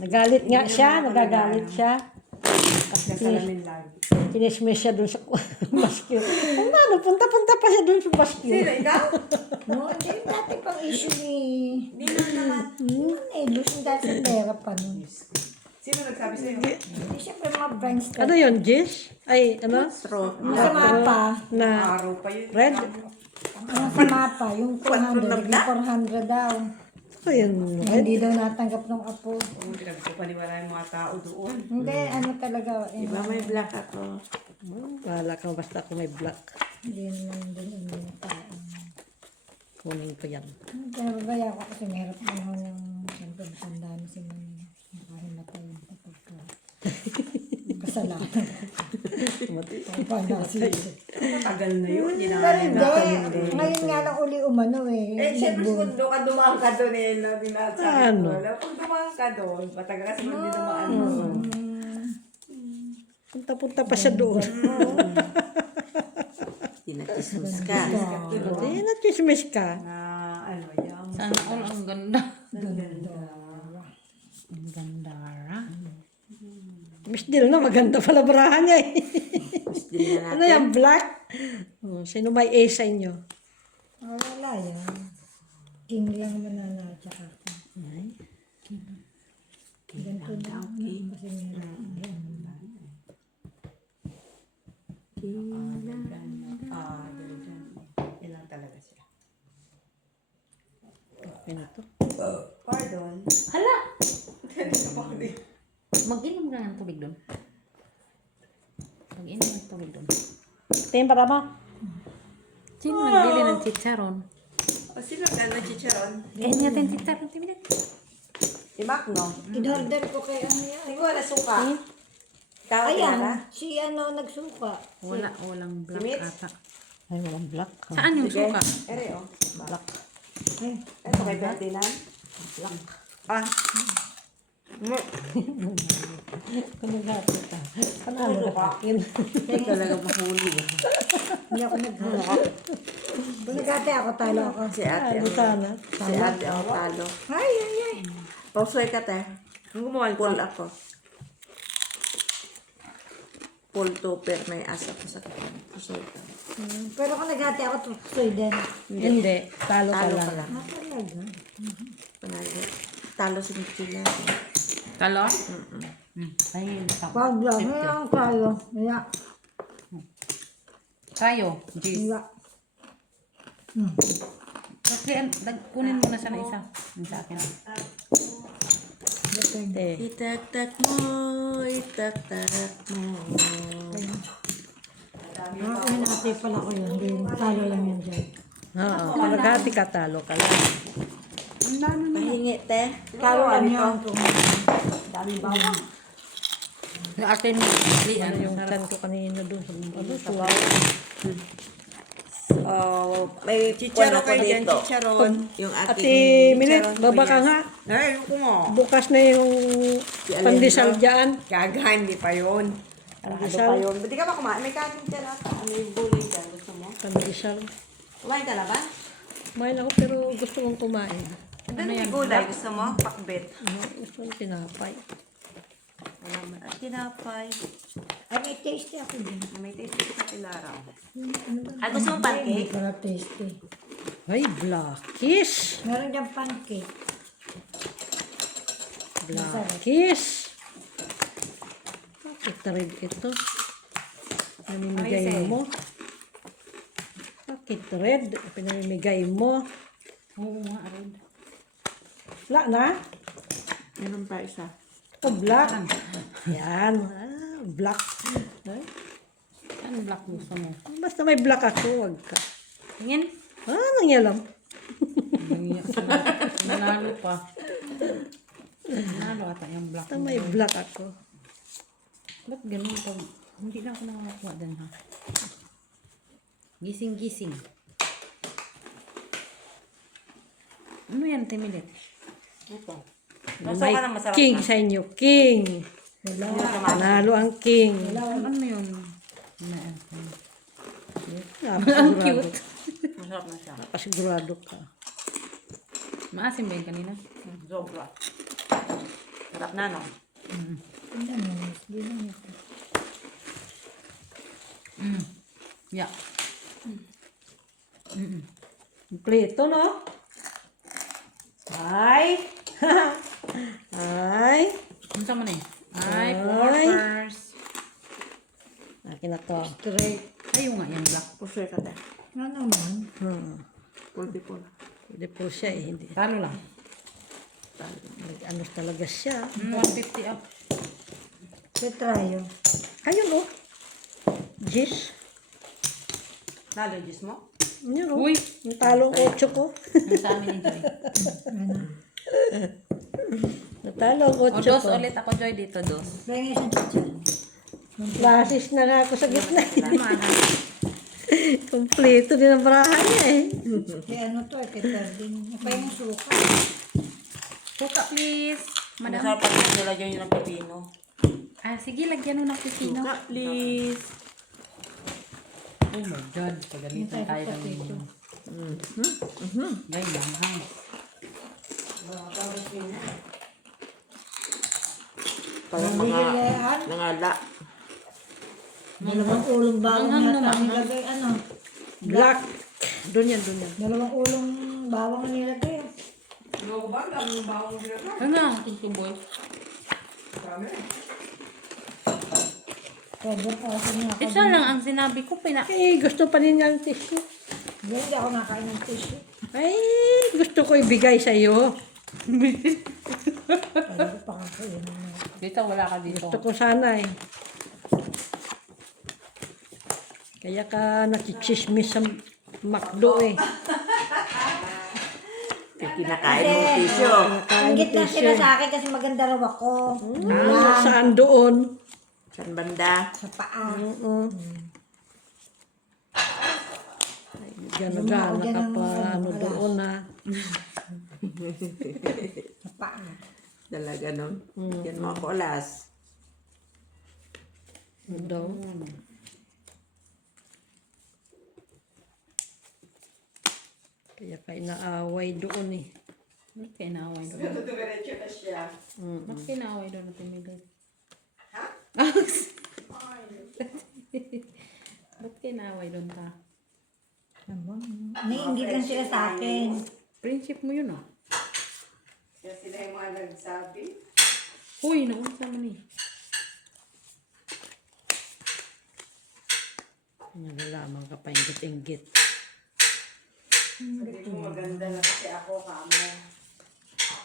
Nagalit nga siya, nagagalit siya. Nasalamin lagi. Kinismis siya dun sa basket. Ano, punta-punta pa siya dun sa basket. Sino, ikaw? No, hindi dati pang issue ni... Hindi naman. Lusin dati sa pera pa nun. Sino nagsabi sa'yo? Hindi siyempre mga brands ka. Ano yun, Gish? Ay, ano? Straw. Masama pa. Na Araw pa yun. red? Ang sama pa. Yung 200, naging 400 daw. Ano yun? Hindi daw natanggap ng apo. Oo, pinagpapaniwala yung mga tao doon. Hindi, ano talaga. Diba may black ako? Wala ka, basta ako may black. Hindi naman doon yung tao. Kunin ko yan. Pinababaya ko kasi mahirap ano yung siyempre matandaan si Mami. Nakahimatay yung kapag ka. Kasalanan. Pagpagdasi. Matagal na yun. Pero hindi. Ngayon nga lang uli umano eh. Siyempre kung doon ka dumaan ka doon eh, na dinasabi Ano? ko. Pag dumaan ka doon, matagal kasi hindi dumaan mo. Punta-punta pa siya doon. Tinakismus ka. Hindi, natismis ka. Na ano, yung Sana all ang ganda. ganda. Ang ganda ra. Miss Dil na, maganda pala barahan niya eh. Mas din na Ano natin. yan, black? Oh, sino may A sa inyo? Wala yan. King lang manana tsaka ganito na. Kasi meron. Ganyan. Ilang talaga siya. Ano to? Pardon. Hala! Hindi pa ako Mag-inom ka ng tubig doon. Mag-inom ng tubig doon. Tingin para mo? Sino nagbili ng chicharon? O sino gano'n chicharon? Ganyan natin chicharon. Timilit. Si Mac, no? In-order ko kay ano yan. Hindi ko wala suka. Tawag Ayan, na. si ano nagsuka. Walang black Simit? ata. Ay, walang black. Saan yung suka? Ere, oh. Black. Ay, Ito kay Ferdinand. Ah. Ano natin ka? Panalo ka akin. Hindi talaga mahuli. hindi ako nagsuka. Kung nagate ako, talo ako. Si ate Ano ako. sana? Si ate ako talo. Ay, ay, ay. Pausoy ka, te. Ang gumawa Pull ako. Pull topper. May asa ko sa kapan. Pausoy ka. Pero kung nagate ako, tutoy din. Hindi. Talo ka Talo lang. ka lang. Ah, talaga? Panalo. Talo si Michila. Talon? Ay, Wag lang. May ang kayo. Maya. kayo. G. Maya. Kunin mo na sana isa. Yung sa akin. Hindi. Itaktak mo. Itaktak mo. Hinati pala ko yun. Hindi, talo lang yun dyan. Oo. Kung naghati ka, talo ka lang. Pahingi, te. Talo lang yun. Yung atin, Ano yung tan ko kanina doon. Ano, suwaw. May Chicharon ako kayo dyan, dito. chicharon. Yung Ate aking Milet, baba ka nga. Ay, ko mo. Bukas na yung pandesal dyan. Gaga, hindi pa yun. Ano Pandesal. pa yun? Ba't di ka ba kumain? May kanin ka na. Ano yung gulay ka? Gusto mo? Pandesal. Kumain ka na ba? Kumain ako pero gusto kong kumain. Ano yung gulay? Gusto mo? Pakbet. Ano, gusto kong tinapay. At tinapay. Ay, may tasty ako din. May taste sa Ilara. Ah, gusto mo Hindi pancake? para tasty. Ay, blackish. Meron dyan pancake. Blackish. Bakit red ito? Pinamimigay mo? Bakit red? Pinamimigay mo? Oo nga, arid. Wala na? Meron pa isa. Ito, black. Yan. Black. Ay, Saan black gusto mo? basta may black ako, wag ka. Tingin. Nangyalam. Nanalo pa. Nanalo ata yung black. Basta may black ako. Ba't ganun pag... Hindi na ako nakakuha din ha. Gising-gising. Ano yan, Timilit? Ito. May king sa inyo. King. Nanalo ang king. Ano yun? Na, Ang cute. Masarap na siya. Pasigurado ka. Maasim ba yun kanina? Sobra. Sarap na, no? Tingnan mo, Miss. Di na ito. Yeah. Kompleto, no? Ay. Ay. Ano sa man eh? Ay, Ay. porkers. Akin na to. Straight. Ayaw nga yan, black. Pusoy ka tayo. Ano naman? Pulpi-pul. Hindi po siya eh. Hindi. Talo lang. Ano talaga siya. 150 up. Tetrayo. Ayun, oh. Jis. Nalagis mo? Yun, oh. Uy! Yung talong 8 ko. Yung sa amin yung Joy. Natalong O, 8 dos ko. ulit ako, Joy, dito, dos. Kaya nga isang chichon. Basis na nga ako sa gitna. Tama na. Kompleto din ang barahan niya eh. Kaya ano to, ketardin. Pa yung suka. Suka, please. Madam. Masarap pa rin nilagyan yung pipino. Ah, sige, lagyan mo ng pipino. Suka, please. Oh my God, pagalitan tayo ng ninyo. Guys, langhang. Parang Hindi mga yan. nangala. Dalawang ulong bawang Anghang nata. naman. Nilagay ano. Black. Doon yan, doon yan. Dalawang ulong bawang na nilagay. Ano ba? Daming bawang ginagawa. Ano nga ang tutuboy? Dami. Pwede pa ako niya. Isa lang ang sinabi ko, Eh, gusto pa rin niya ang tissue. Hindi ako nakain ng tissue. Ay, gusto ko ibigay sa iyo. Pwede pa ako yun. Dito, wala ka dito. Gusto ko sana eh. Kaya ka nakichismis sa McDo eh. Kinakain mo tissue. Ingit lang sila sa akin kasi maganda raw ako. Saan doon? Saan banda? Sa paa. Gana-gana ka pa ano doon na. Sa paa. Dalaga nun. Yan mga kolas. Daw. Kaya ka inaaway doon eh. Ba't kayo naaway doon? Diretso na siya. Ba't kayo naaway doon natin may Ba't kayo naaway doon ta? Naiingit lang sila sa akin. Friendship mo yun, oh. Kaya sila yung mga nagsabi. Huy, naunsa mo ni. Yan na lamang ka pa inggit-inggit. Sabi mo maganda na kasi ako kamo.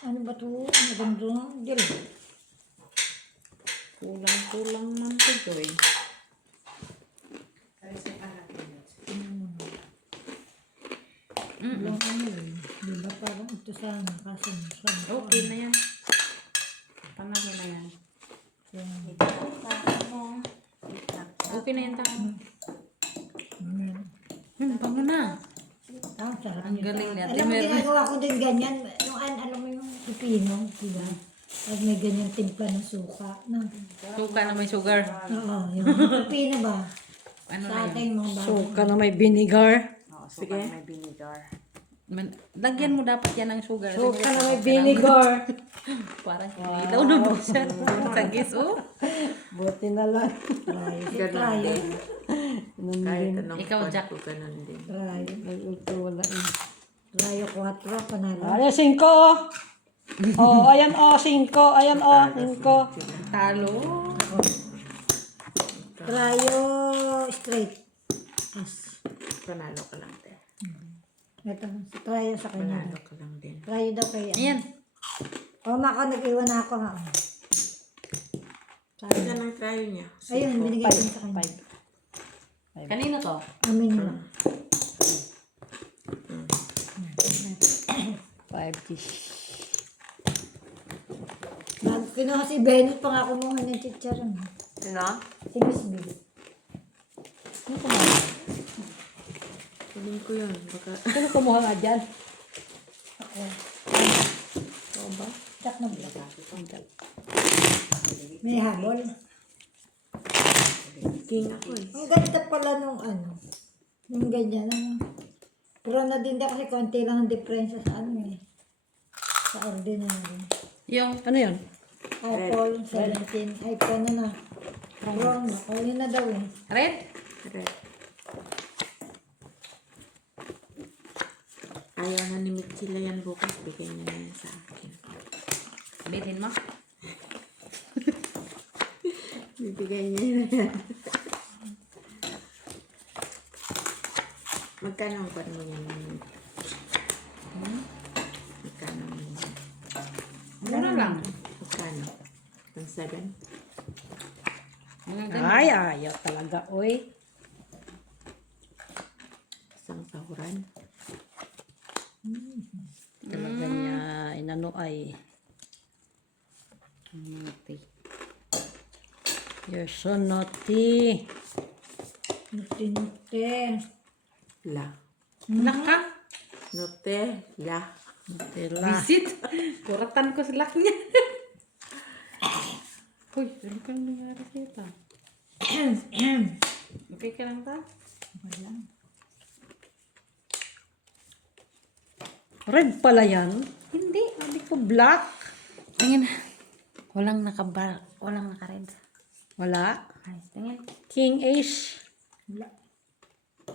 Ano ba ito? Maganda na. Dil. Kulang-kulang man to, Joy. Walang ano eh. Di ba parang ito sana. Kasi Okay na yan. Panalo na yan. Okay na yan, tao. Bango na. Ah, sarap Ang nito. galing ni Ate Alam mo, Mary. ginagawa ko din ganyan. Yung, alam mo yung pipino, diba? At may ganyan timpla ng suka. No? Suka na may sugar. Oo, yung pipino ba? Ano Sa na yun? atin mga bago. Suka na may vinegar. Sige. May vinegar. Lagyan mo dapat yan ng sugar. Suka na may vinegar. Parang hindi daw naman siya. Sagis, oh. Buti na lang. Ganun din. Kahit anong Ikaw, Jack. ko, ganun din. Rayo. Ito wala eh. Rayo 4, panalo. Ayan, 5. Oh, ayan 5. Ayan 5. Talo. Rayo straight. Panalo ka lang, te. Ito, try sa kanya. Panalo ka lang din. Try daw kay Ayan. O, mako, nag-iwan na ako ha. Sabi ka ng try niya. Ayun, binigay ko sa kanya. 5. Kanino to? Amin mo. 5 fish. Kinuha si Benny pa nga kumuha ng chicharon. Sino? Si Miss B. Ano kumuha? Kunin ko yun. Baka... Ano kumuha nga dyan? Ako. Oo ba? Chak na black. May habol. King ako eh. Ang ganda pala nung ano. Yung ganyan. Ano. Pero na din kasi konti lang ang diferensya sa ano eh. Sa ordinary. Yung, Ano yun? iPhone 17. iPhone na na. Wrong na. O yun na daw eh. red? Red. Ayaw na ni Mitchila yan bukas. Bigay niya na yan sa akin. Bilhin mo. Bibigay niya na yan. Magkano ang pan mo yan? Magkano mo yan? Mura lang. Magkano? 1.7? Mga ganun. Ay, ayaw talaga, oy. Isang sahuran? Talaga niya, inano ay. Naughty. You're so naughty. Nute. La. Laka. Note. La. Tila. Visit. Kuratan ko sa lak niya. Uy, ano kang nangyari dito? Okay ka lang ta? Red pala yan. Hindi. Sabi ko black. Tingin. Walang naka-red. Wala. Ay, tingin. King Ace. Wala.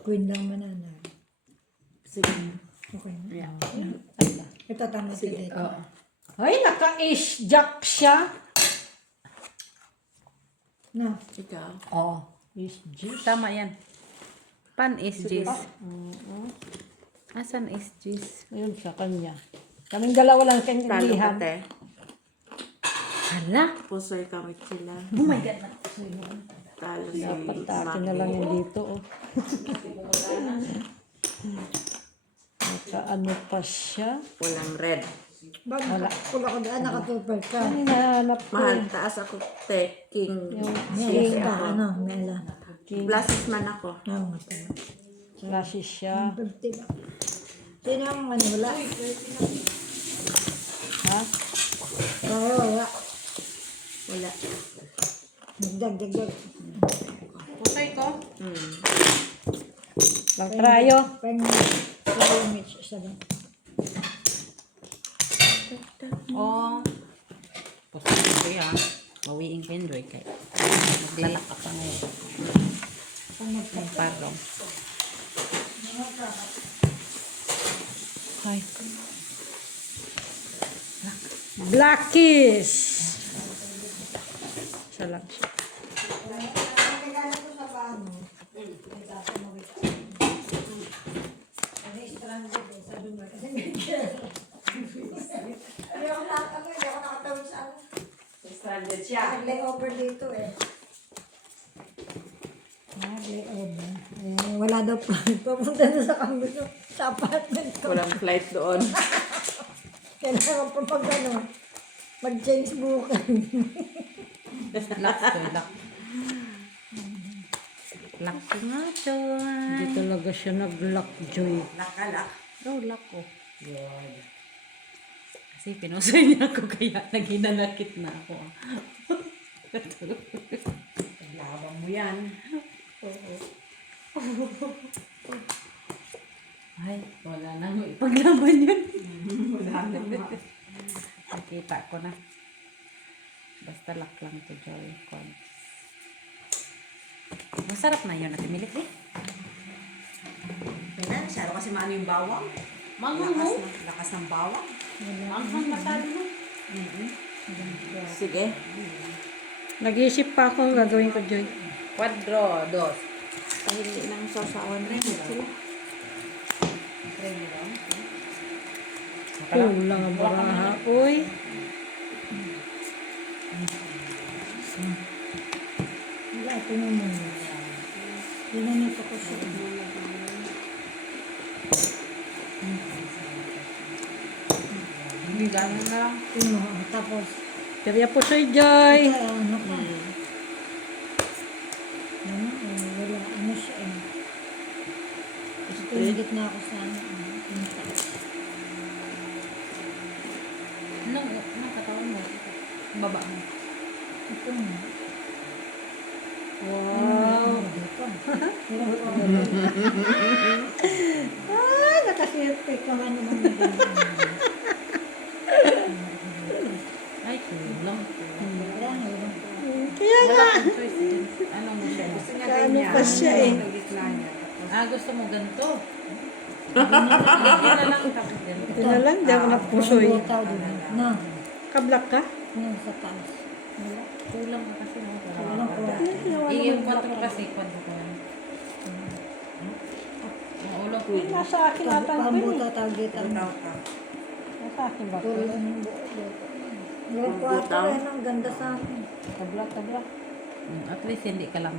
Queen lang manana. Sige. Okay na. Yeah. Ito tama si dito. Oo. Ay, naka-Ace Jack siya. No. Ikaw. Oh, Ace Jack. Tama yan. Pan is J's. Asan is J's? Ayun sa kanya. Kaming dalawa lang Talo kaintindihan. ka, te. Hala. Pusoy kami sila. Oh my God. Talo si Dapat akin na Maki. lang yung dito. Oh. Naka-ano pa siya. Walang red. Wala. Pula ko daan, naka-super ka. Ano hinahanap ko? Mahal taas ako, te. King. May King alas ka, ako. ano, may alas. Blasis man ako. Oo nga pala. Klase siya. 50 lang. Sino ang ano, wala? Ha? Oo, wala. Wala. Nagdag. Pusay ko. Lang trayo. Pang image isa lang. Oh. Pusay ko yan. Bawiin ko yun, Joy. Kaya maglalak ka pa ngayon. Parang. Ay. Blackies. Isa lang siya. Stranded siya. Nag-layover dito eh. Layover. Eh, wala daw pa. Papunta na sa kambino. Sa apartment ko. Walang flight doon. Kailangan pa pag ano, mag-change booking. Lock ko, lock. Lock ko nga, Joy. Hindi talaga siya nag-lock, Joy. Nakalak. Oh, lock ko. Kasi pinusoy niya ako kaya naghinanakit na ako. Labang mo yan. Ay, wala na mo ipaglaban yun. Wala naman. Nakita ko na. Basta lock lang to, Joy. Masarap na yun natin milik eh. Kaya masyado kasi maano yung bawang. Manghang mo? Lakas ng bawang. Manghang masyado mo. Sige. Nag-iisip pa ako ang gagawin ko, Joy. Quadro, dos. Pahili ng sasawan rin. Sila. Kulang ang baraha. Uy. Wala, ito na muna. Ginanito ko siya. Hindi gano'n lang. Ito mo, tapos, Kaya po Sir Joy. ito, ano ka? Wala, ano siya eh. Gusto yung gitna ako sa ano. Yung taas. Anong katawan mo? Baba mo. Ito mo. Wow. Dito. Ay, nakasirte ko nga naman. Ay, kulang. Wala, wala. Kaya nga. Wala kang choice din. Ano mo siya? Gusto niya Ano ganyan. pa siya eh. Sa gitna niya. Gusto mo ganito. Ganyan na lang tapos ganito. Ito na lang, di ako napusoy. Butaw, di ba? No. Kablak ka? Yan sa taas. Wala. Kulang ka kasi mo. Walang kuha. Yung kwanto mo kasi, kwanto ko. Ang ulo ko. Yun, nasa akin ata ang Parang pin buta tawag dito. Butaw ka. Nasa akin ba? Puro yung buo. Yung kwarto rin, ang ganda sa akin. Kablak, kablak. At least hindi ka lang.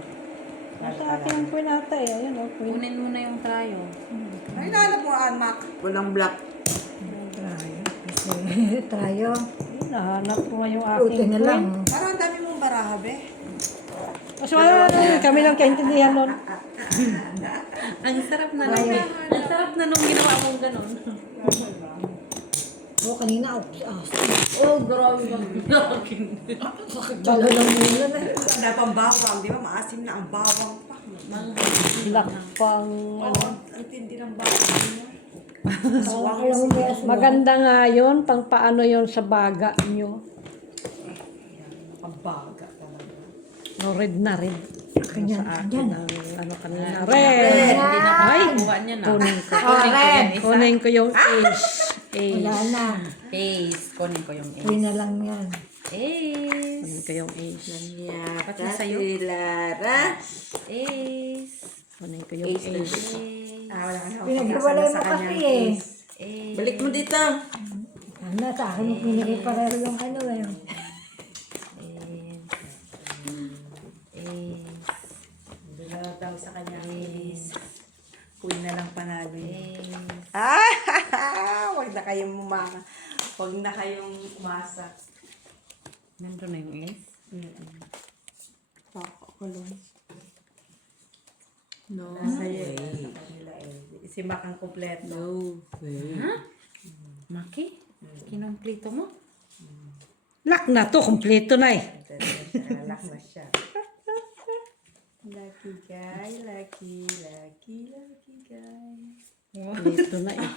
Nasa akin ang pin ata eh. Ayun o, pin. Kunin mo na yung trayo. Ay, nahanap mo, Mac. Walang black. Tayo. Ayun, nahanap ko nga yung Buti aking na lang. pin. Parang ang dami mong baraha, be. Mas wala kami lang kaintindihan nun. Ang sarap na nung, ang sarap na nung ginawa mong ganun. Oo, kanina ako. Oh, grabe lang. Sakit talo lang muna na. Ang pang bawang, di ba? Maasim na ang bawang pa. Lakpang, ano. Ang tindi ng bawang. Alam mo ba? Maganda nga yun, pang paano yun sa baga nyo. Ang baga talaga. No, red na red. Ganyan, Sa akin ganyan. ang ano kanina. Red! Hindi na Ay! kukuha niya na. Kunin ko. Kunin ko yan isa. Kunin ko yung ace. Wala Ace. na. Ace. Kunin ko yung Tuloy ace. na lang yan. Ace. Kunin ko yung ace. Pati sa'yo. Lara. Ace. Kunin ko yung Ace na ace. Ace. Wala ka na. Pinaghiwalay mo kasi eh. Ace. Balik mo dito. Ano, sa akin mo pinigay pareho yung ano eh. Hindi na lang daw sa kanya. Kunin na lang panalo niya. Ace. Huwag na kayong mumaka. Huwag na kayong umasa. Nandun na yung ace. Pakulong. No Nasa iyo. way. Sa kanila eh. Si Mac ang kompleto. No way. Maki? Kinomplito mo? Lock na to, kompleto na eh. Alak na siya. Lucky guy, lucky guy. Kompleto na eh.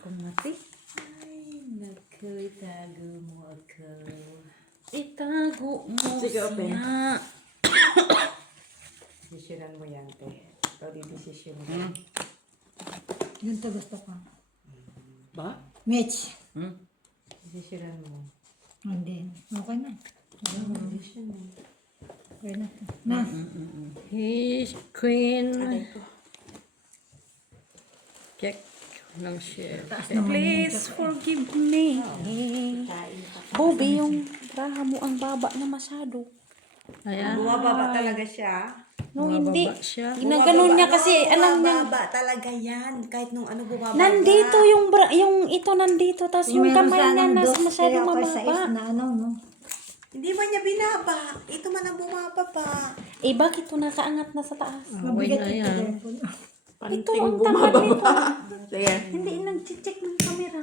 Kumati? Ay, naku, itago mo ako. Itago mo Sige, open. siya. Desisyonan mo yan, te. Ikaw di-desisyon mo. Yun to gusto ko. Ba? Mitch. Desisyonan mo. Hindi. Okay na. Desisyon mo. Okay na. Na. He's queen. Check ng share. Please forgive me. Bobby, yung braha mo ang baba na masyado. Ayan. Bumababa talaga siya. No, hindi. Bumababa siya. Ginaganon niya kasi, alam niya. Bumababa talaga yan. Kahit nung ano bumababa. Nandito yung ito nandito, tapos yung kamay niya nasa masyado mababa. Na ano, no? Hindi man niya binaba. Ito man ang bumababa. Eh, bakit ito nakaangat na sa taas? Mabigat na ito. yan. telepono. Ito ang tamad nito. Sige. Hindi nag-check ng camera.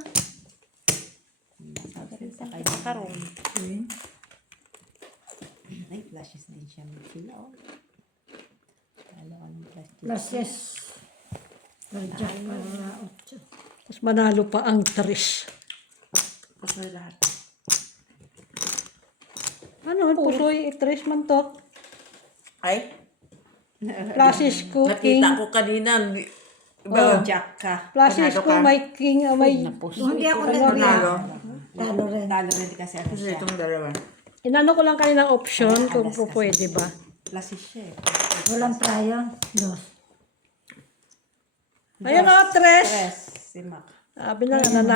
Sabi rin sa kanya karon. Ay, flashes na siya. Sila, oh. Lalo ka ng flashes. Lashes. Rajak para 8. Tapos manalo pa ang Trish. Pasal lahat. Ano, pusoy, Trish man to. Ay, Flashes ko, king. nakita ko kanina. Iba, Jack ka. Flashes Panalo ko, ka. may king, may... Hindi ako Panalo. Talo rin. Talo rin kasi ako Kasi siya. itong dalawa. Inano ko lang kaninang option kung po pwede ba. Flashes siya eh. Walang trial. Dos. Ayun o, Tres. Tres. Si Mac. Sabi na nga,